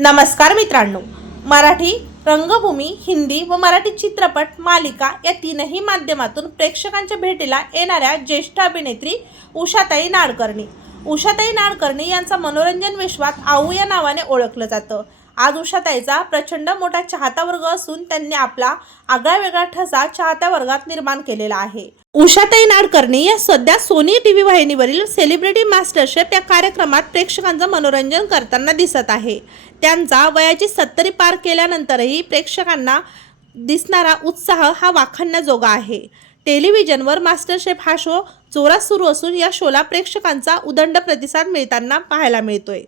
नमस्कार मित्रांनो मराठी रंगभूमी हिंदी व मराठी चित्रपट मालिका या तीनही माध्यमातून प्रेक्षकांच्या भेटीला येणाऱ्या ज्येष्ठ अभिनेत्री उषाताई नाडकर्णी. उषाताई नाडकर्णी यांचा मनोरंजन विश्वात आऊ या नावाने ओळखलं जातं. आज उषाताईचा प्रचंड मोठा चाहता वर्ग असून त्यांनी आपला आगळा वेगळा ठसा चाहत्या वर्गात निर्माण केलेला आहे. उषाताई नाडकर्णी या सध्या सोनी टीव्ही वाहिनीवरील सेलिब्रिटी मास्टर शेफ या कार्यक्रमात प्रेक्षकांचं मनोरंजन करताना दिसत आहे. त्यांचा वयाची सत्तरी पार केल्यानंतरही प्रेक्षकांना दिसणारा उत्साह हा वाखाणण्याजोगा आहे. टेलिव्हिजनवर मास्टर शेफ हा शो जोरात सुरू असून या शोला प्रेक्षकांचा उदंड प्रतिसाद मिळताना पाहायला मिळतोय.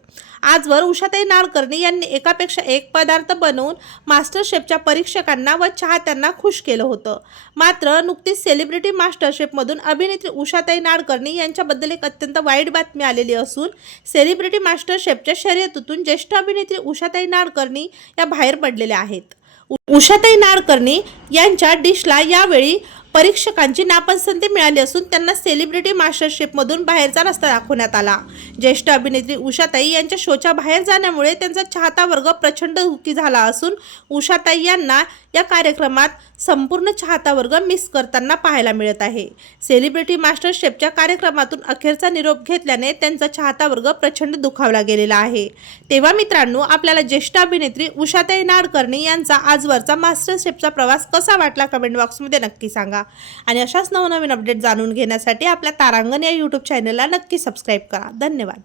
आजवर उषाताई नाडकर्णी यांनी एकापेक्षा एक पदार्थ बनवून मास्टर शेफच्या परीक्षकांना व चाहत्यांना खुश केलं होतं. मात्र नुकतीच सेलिब्रिटी मास्टर शेफमधून अभिनेत्री उषाताई नाडकर्णी यांच्याबद्दल एक अत्यंत वाईट बातमी आलेली असून सेलिब्रिटी मास्टर शेफच्या शर्यतीतून ज्येष्ठ अभिनेत्री उषाताई नाडकर्णी या बाहेर पडलेल्या आहेत. उषाताई नाडकर्णी यांच्या डिशला यावेळी परीक्षकांची नापसंती मिळाली असून त्यांना सेलिब्रिटी मास्टरशेपमधून बाहेरचा रस्ता दाखवण्यात आला. ज्येष्ठ अभिनेत्री उषाताई यांच्या शोच्या बाहेर जाण्यामुळे त्यांचा चाहता वर्ग प्रचंड दुःखी झाला असून उषाताई यांना या कार्यक्रमात संपूर्ण चाहता वर्ग मिस करताना पाहायला मिळत आहे. सेलिब्रिटी मास्टर शेफच्या कार्यक्रमातून अखेरचा निरोप घेतल्याने त्यांचा चाहता वर्ग प्रचंड दुखावला गेलेला आहे. तेव्हा मित्रांनो आपल्याला ज्येष्ठ अभिनेत्री उषाताई नाडकर्णी यांचा आजवरचा मास्टर शेफचा प्रवास कसा वाटला? कमेंट बॉक्समध्ये नक्की सांगा. सांगा आणि अशाच नवनवीन अपडेट जाणून घेण्यासाठी आपल्या तारांगण या यूट्यूब चॅनलला नक्की सबस्क्राईब करा. धन्यवाद.